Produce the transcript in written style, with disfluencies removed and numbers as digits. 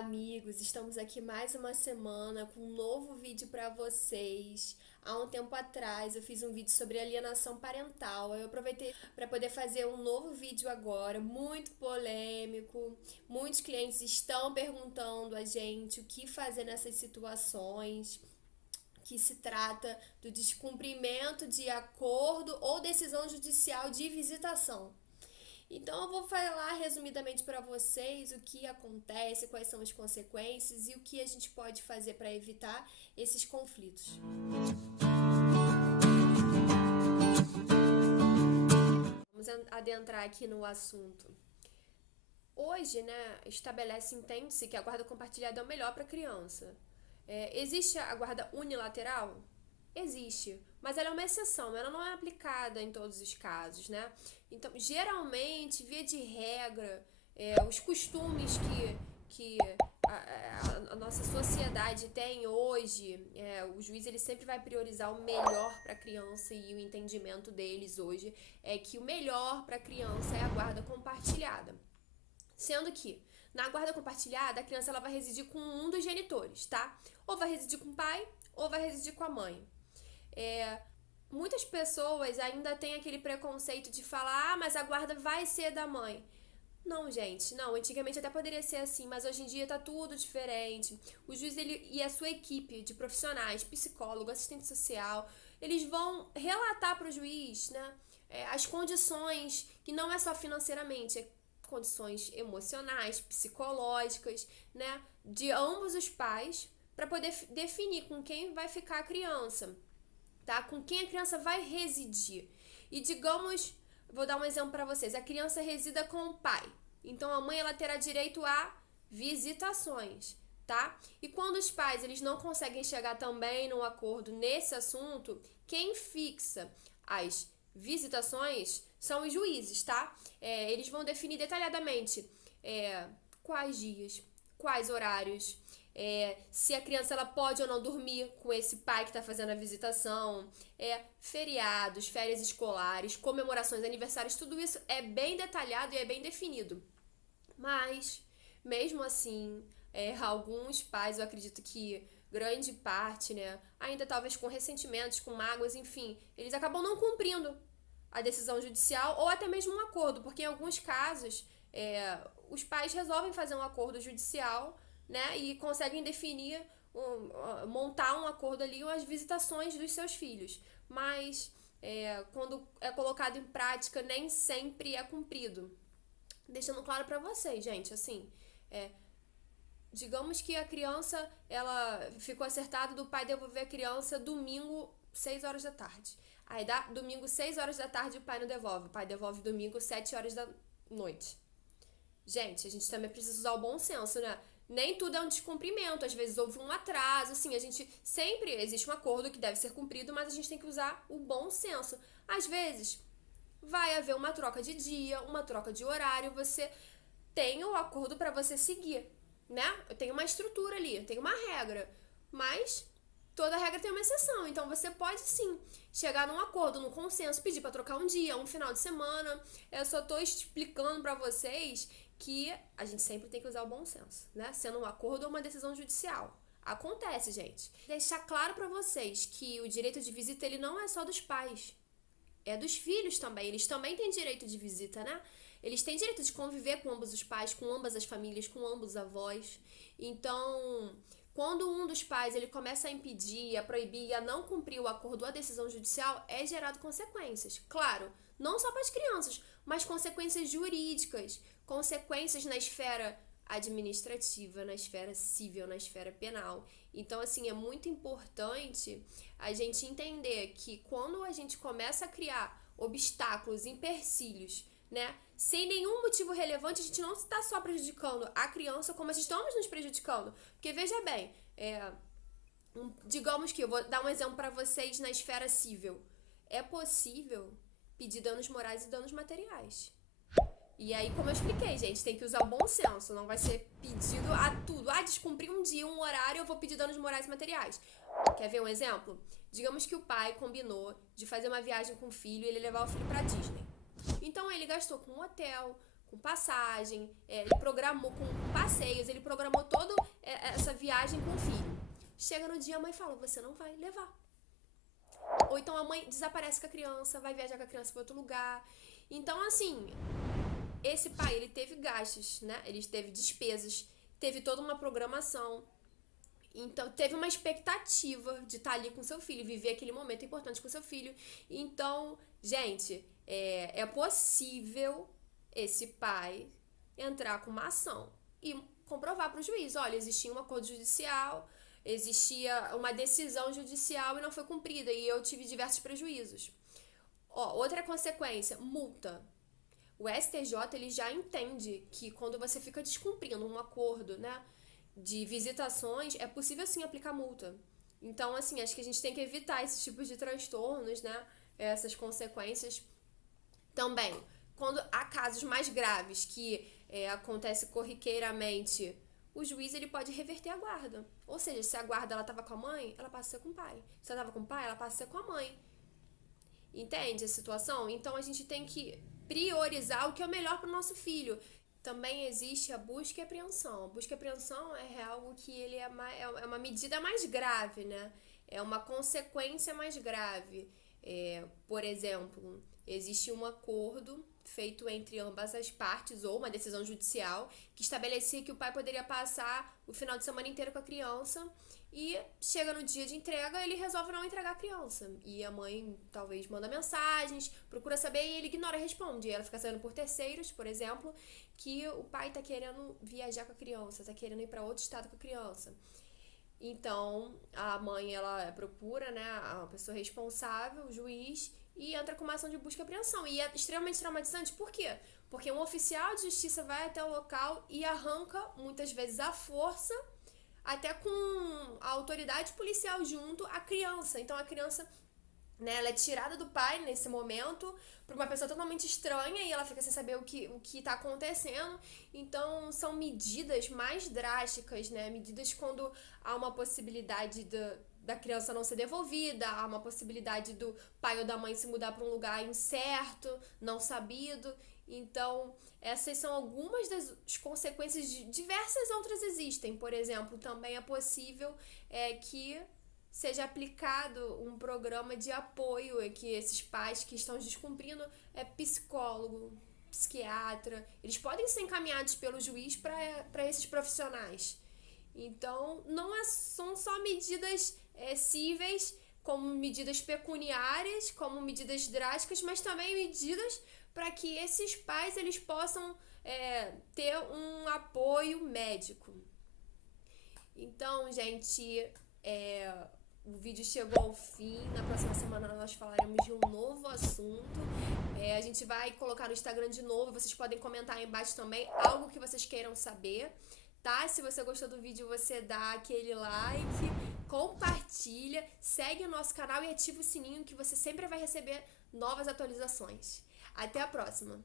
amigos! Estamos aqui mais uma semana com um novo vídeo para vocês. Há um tempo atrás eu fiz um vídeo sobre alienação parental. Eu aproveitei para poder fazer um novo vídeo agora, muito polêmico. Muitos clientes estão perguntando a gente o que fazer nessas situações, que se trata do descumprimento de acordo ou decisão judicial de visitação. Então eu vou falar resumidamente para vocês o que acontece, quais são as consequências e o que a gente pode fazer para evitar esses conflitos. Vamos adentrar aqui no assunto. Hoje, entende-se que a guarda compartilhada é o melhor para a criança. Existe a guarda unilateral? Existe, mas ela é uma exceção, ela não é aplicada em todos os casos, né? Então, geralmente, via de regra, os costumes que a nossa sociedade tem hoje, o juiz ele sempre vai priorizar o melhor para a criança e o entendimento deles hoje é que o melhor para a criança é a guarda compartilhada. Sendo que, na guarda compartilhada, a criança ela vai residir com um dos genitores, tá? Ou vai residir com o pai, ou vai residir com a mãe. Muitas pessoas ainda têm aquele preconceito de falar, mas a guarda vai ser da mãe. Não, gente, não. Antigamente até poderia ser assim, mas hoje em dia tá tudo diferente. O juiz e a sua equipe de profissionais, psicólogo, assistente social, eles vão relatar para o juiz, né, as condições, que não é só financeiramente, é condições emocionais, psicológicas, né, de ambos os pais, para poder definir com quem vai ficar a criança. Tá? Com quem a criança vai residir. E digamos, vou dar um exemplo para vocês, a criança resida com o pai. Então a mãe ela terá direito a visitações, tá? E quando os pais eles não conseguem chegar também num acordo nesse assunto, quem fixa as visitações são os juízes, tá? Eles vão definir detalhadamente quais dias, quais horários, se a criança ela pode ou não dormir com esse pai que está fazendo a visitação, feriados, férias escolares, comemorações, aniversários, tudo isso é bem detalhado e é bem definido. Mas, mesmo assim, alguns pais, eu acredito que grande parte, né, ainda talvez com ressentimentos, com mágoas, enfim, eles acabam não cumprindo a decisão judicial ou até mesmo um acordo, porque em alguns casos os pais resolvem fazer um acordo judicial, né, e conseguem definir, montar um acordo ali, as visitações dos seus filhos. Mas, quando é colocado em prática, nem sempre é cumprido. Deixando claro para vocês, gente, assim, digamos que a criança, ela ficou acertado do pai devolver a criança domingo, 6 horas da tarde. Aí dá domingo, 6 horas da tarde, o pai não devolve. O pai devolve domingo, 7 horas da noite. Gente, a gente também precisa usar o bom senso, né? Nem tudo é um descumprimento, às vezes houve um atraso, assim, a gente sempre existe um acordo que deve ser cumprido, mas a gente tem que usar o bom senso. Às vezes vai haver uma troca de dia, uma troca de horário, você tem o acordo para você seguir, né? Tem uma estrutura ali, tem uma regra, mas toda regra tem uma exceção, então você pode sim chegar num acordo, num consenso, pedir para trocar um dia, um final de semana. Eu só tô explicando para vocês que a gente sempre tem que usar o bom senso, né? Sendo um acordo ou uma decisão judicial. Acontece, gente. Deixar claro para vocês que o direito de visita ele não é só dos pais, é dos filhos também. Eles também têm direito de visita, né? Eles têm direito de conviver com ambos os pais, com ambas as famílias, com ambos os avós. Então, quando um dos pais ele começa a impedir, a proibir, a não cumprir o acordo ou a decisão judicial, é gerado consequências. Claro, não só para as crianças, mas consequências jurídicas, consequências na esfera administrativa, na esfera civil, na esfera penal. Então, assim, é muito importante a gente entender que quando a gente começa a criar obstáculos, empecilhos, né, sem nenhum motivo relevante, a gente não está só prejudicando a criança, como a gente estamos nos prejudicando. Porque, veja bem, digamos que, eu vou dar um exemplo para vocês na esfera civil. É possível pedir danos morais e danos materiais. E aí, como eu expliquei, gente, tem que usar o bom senso, não vai ser pedido a tudo. Descumpri um dia, um horário, eu vou pedir danos morais e materiais. Quer ver um exemplo? Digamos que o pai combinou de fazer uma viagem com o filho e ele levar o filho pra Disney. Então ele gastou com hotel, com passagem, ele programou com passeios, ele programou toda essa viagem com o filho. Chega no dia, a mãe fala, você não vai levar. Ou então a mãe desaparece com a criança, vai viajar com a criança para outro lugar. Então, assim, esse pai, ele teve gastos, né? Ele teve despesas, teve toda uma programação. Então, teve uma expectativa de estar ali com seu filho, viver aquele momento importante com seu filho. Então, gente, é possível esse pai entrar com uma ação e comprovar para o juiz, olha, existia um acordo judicial, existia uma decisão judicial e não foi cumprida, e eu tive diversos prejuízos. Outra consequência, multa. O STJ, ele já entende que quando você fica descumprindo um acordo, né, de visitações, é possível sim aplicar multa. Então, assim, acho que a gente tem que evitar esses tipos de transtornos, né, essas consequências. Também, quando há casos mais graves que acontece corriqueiramente, o juiz, ele pode reverter a guarda. Ou seja, se a guarda ela estava com a mãe, ela passa a ser com o pai. Se ela estava com o pai, ela passa a ser com a mãe. Entende a situação? Então a gente tem que priorizar o que é melhor para o nosso filho. Também existe a busca e apreensão. A busca e apreensão é algo que ele é uma medida mais grave, né? É uma consequência mais grave. Por exemplo, existe um acordo feito entre ambas as partes, ou uma decisão judicial, que estabelecia que o pai poderia passar o final de semana inteiro com a criança, e chega no dia de entrega, ele resolve não entregar a criança. E a mãe talvez manda mensagens, procura saber, e ele ignora e responde. E ela fica sabendo por terceiros, por exemplo, que o pai tá querendo viajar com a criança, tá querendo ir para outro estado com a criança. Então, a mãe, ela procura, né, a pessoa responsável, o juiz, e entra com uma ação de busca e apreensão. E é extremamente traumatizante, por quê? Porque um oficial de justiça vai até o local e arranca, muitas vezes à força, até com a autoridade policial junto, a criança. Então, a criança, né, ela é tirada do pai nesse momento por uma pessoa totalmente estranha e ela fica sem saber o que tá acontecendo. Então, são medidas mais drásticas, né? Medidas quando há uma possibilidade da criança não ser devolvida, há uma possibilidade do pai ou da mãe se mudar para um lugar incerto, não sabido. Então, essas são algumas das consequências, de diversas outras existem. Por exemplo, também é possível que seja aplicado um programa de apoio, que esses pais que estão descumprindo, psicólogo, psiquiatra, eles podem ser encaminhados pelo juiz para esses profissionais. Então, não são só medidas cíveis, como medidas pecuniárias, como medidas drásticas, mas também medidas para que esses pais eles possam ter um apoio médico. Então, gente, o vídeo chegou ao fim. Na próxima semana nós falaremos de um novo assunto. A gente vai colocar no Instagram de novo. Vocês podem comentar aí embaixo também algo que vocês queiram saber, tá? Se você gostou do vídeo, você dá aquele like, compartilha, segue o nosso canal e ativa o sininho que você sempre vai receber novas atualizações. Até a próxima!